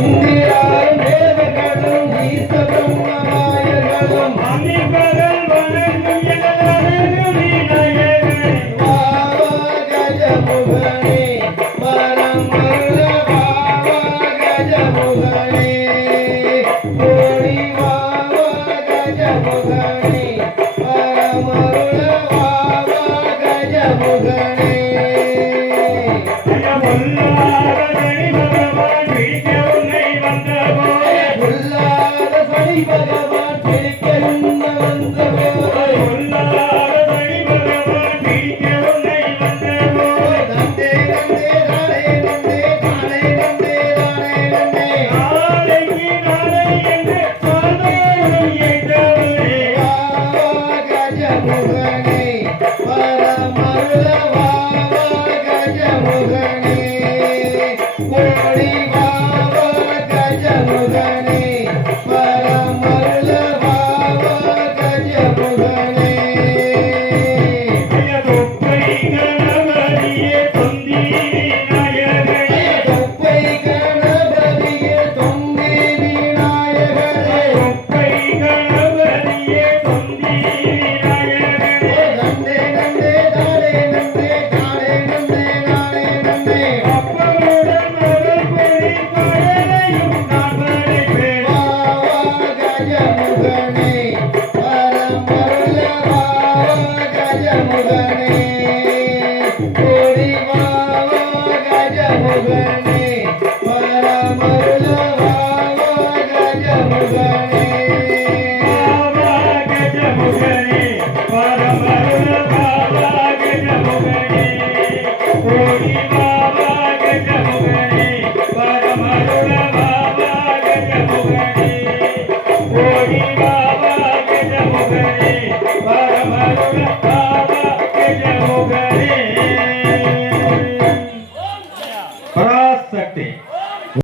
இந்திராரும் தேவர்களும் ஈச பிரம்மமாயர்களும் அன்னிப்பகல் வணங்கும் எனதழகு விநாயகனே. வாவா கஜமுகனே வரம் அருள வாவா கஜமுகனே ஓடி வாவா கஜமுகனே வரம் அருள வாவா கஜமுகனே பொல்லாத சனி பகவான் பிடிக்க உன்னை வந்தபோது பொல்லாத சனி பகவான் பிடிக்க உன்னை வந்தபோது தந்தே தந்தே தானே தந்தே தானே தந்தே தானே தந்தே நாளைக்கு நாளை என்று பாதோடும் ஏற்றவரே வாவா கஜமுகனே பரமருள வாவா கஜமுகனே ஓடி வாவா கஜமுகனே பரமருள வாவா கஜமுகனே தொப்பை கணவரியே தொந்தி விநாயகரே தொப்பை கணபதியே தொந்தி விநாயகரே தொப்பை கணவரியே தொந்தி விநாயகரே நந்தே நந்தே தானே நந்தே தானே நந்தே தானே நந்தே அப்பனுடன் மகள் பொறி பயனையும் நான் படைப்பேன் வாவா கஜமுகனே பரமருள வாவா கஜமுகனே ஓடி வாவா கஜமுகனே பரமருள வாவா கஜமுகனே பாபா கஜமுகனே பரமருள பாபா கஜமுகனே ஓடி பாபா கஜமுகனே பரமருள பாபா கஜமுகனே ஓடி பாபா கஜமுகனே பரமருள